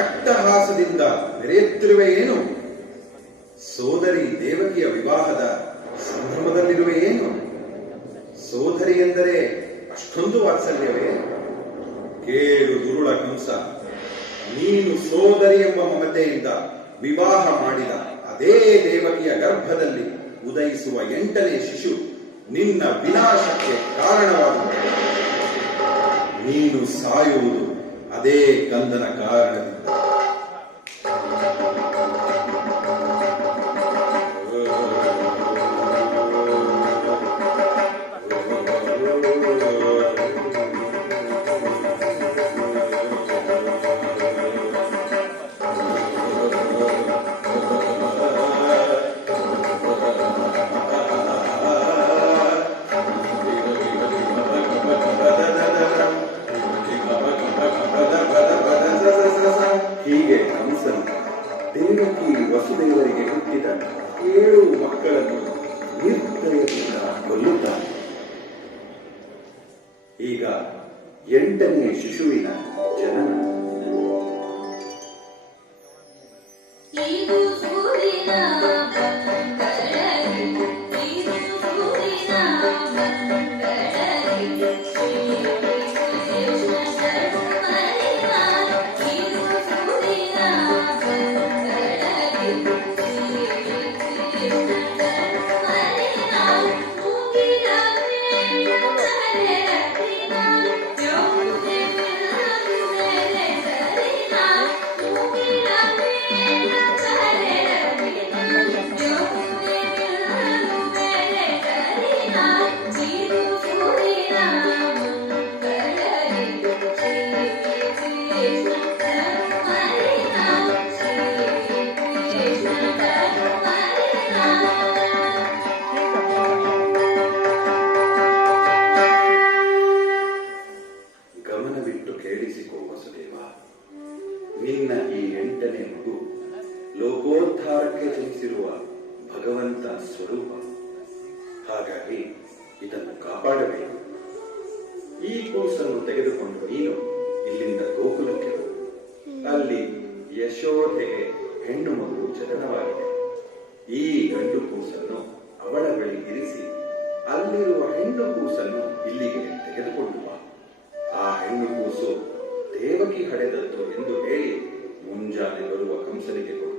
ಅಟ್ಟಹಾಸದಿಂದ ಮೆರೆಯುತ್ತಿರುವೆ ಏನು? ಸೋದರಿ ದೇವಕಿಯ ವಿವಾಹದ ಸಂಭ್ರಮದಲ್ಲಿರುವೆ ಏನು? ಸೋದರಿ ಎಂದರೆ ಅಷ್ಟೊಂದು ವಾತ್ಸಲ್ಯವೇ? ಕೇಳು ದುರುಳ ಕಂಸ, ನೀನು ಸೋದರಿ ಎಂಬ ಮಮತೆಯಿಂದ ವಿವಾಹ ಮಾಡಿದ ಅದೇ ದೇವಕಿಯ ಗರ್ಭದಲ್ಲಿ ಉದಯಿಸುವ 8ನೇ ಶಿಶು ನಿನ್ನ ವಿನಾಶಕ್ಕೆ ಕಾರಣವಾಗುತ್ತದೆ. ನೀನು ಸಾಯುವುದು ಅದೇ ಕಂದನ ಕಾರಣದಿಂದ. ಹೀಗೆ ಕಂಸನು ದೇವಕಿ ವಸುದೇವರಿಗೆ ಹುಟ್ಟಿದ 7 ಮಕ್ಕಳನ್ನು ನಿರ್ದಯದಿಂದ ಕೊಲ್ಲುತ್ತಾನೆ. ಈಗ 8ನೇ ಶಿಶುವಿನ ಜನನ. ಗಮನವಿಟ್ಟು ಕೇಳಿಸಿಕೋ ವಸುದೇವ, ನಿನ್ನ ಈ 8ನೇ ಮಗು ಲೋಕೋದ್ಧಾರಕ್ಕೆ ಜನಿಸಿರುವ ಭಗವಂತ ಸ್ವರೂಪ. ಹಾಗಾಗಿ ಇದನ್ನು ಕಾಪಾಡಬೇಕು. ಈ ಕೂಸನ್ನು ತೆಗೆದುಕೊಂಡು ನೀನು ಇಲ್ಲಿಂದ ಗೋಕುಲಕ್ಕೆ ಹೋಗು. ಅಲ್ಲಿ ಯಶೋಧೆಗೆ ಹೆಣ್ಣು ಮಗು ಜನನವಾಗಿದೆ. ಈ ಗಂಡು ಕೂಸನ್ನು ಅವಳ ಬಳಿ ಇರಿಸಿ ಅಲ್ಲಿರುವ ಹೆಣ್ಣು ಕೂಸನ್ನು ಇಲ್ಲಿಗೆ ತೆಗೆದುಕೊಂಡು ಬಾ. ಆ ಹೆಣ್ಣು ಕೂಸು ದೇವಕಿ ಹಡೆದದ್ದು ಎಂದು ಹೇಳಿ ಮುಂಜಾನೆ ಬರುವ ಕಂಸನಿಗೆ ಕೊಡು.